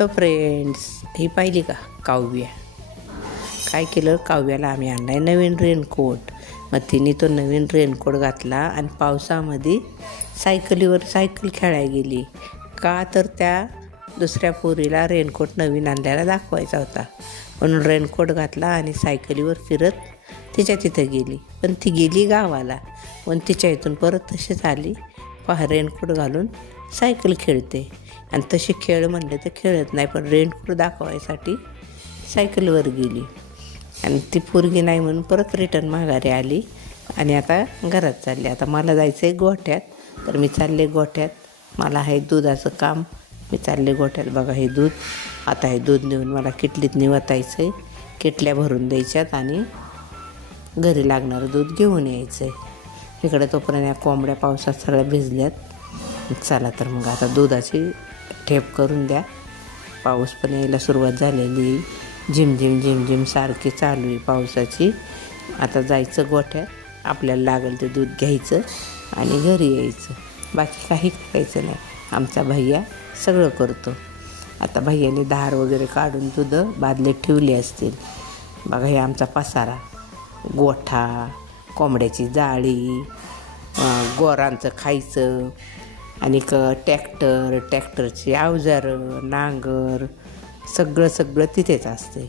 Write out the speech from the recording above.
Hello friends, ही पाहिली का काव्या? काय केलं, काव्याला आम्ही आणला आहे नवीन रेनकोट. मग तिने तो नवीन रेनकोट घातला आणि पावसामध्ये सायकल खेळायला गेली. का तर त्या दुसऱ्या पोरीला रेनकोट नवीन आणल्याला दाखवायचा होता, म्हणून रेनकोट घातला आणि सायकलीवर फिरत तिच्या तिथं गेली. पण ती गेली गावाला, पण तिच्या इथून परत तशीच आली. पहा, रेनकोट घालून सायकल खेळते. आणि तशी खेळ म्हणले तर खेळत नाही, पण रेनकोट दाखवायसाठी सायकलवर गेली. आणि ती पोरगी नाही म्हणून परत रिटर्न माघारी आली आणि आता घरात चालली. आता मला जायचं आहे गोठ्यात, तर मी चालले गोठ्यात. मला आहे दुधाचं काम, मी चालले गोठ्यात. बघा हे दूध, आता हे दूध नेऊन मला किटलीत वतायचं आहे. किटल्या भरून द्यायच्यात आणि घरी लागणारं दूध घेऊन यायचं आहे. इकडे तोपर्यंत या कोंबड्या पावसात सगळ्या भिजल्यात. चला तर मग आता दुधाची ठेप करून द्या. पाऊस पण यायला सुरुवात झालेली, झिमझिम सारखी चालू आहे पावसाची. आता जायचं गोठ्यात, आपल्याला लागेल ते दूध घ्यायचं आणि घरी यायचं. बाकी काही करायचं नाही, आमचा भैया सगळं करतो. आता भैयाने धार वगैरे काढून दूध बादलीत ठेवली असतील. बघा हे आमचा पसारा, गोठा, कोंबड्याची जाळी, गोरांचं खायचं आणि ट्रॅक्टरची अवजारं, नांगर, सगळं तिथेच असते.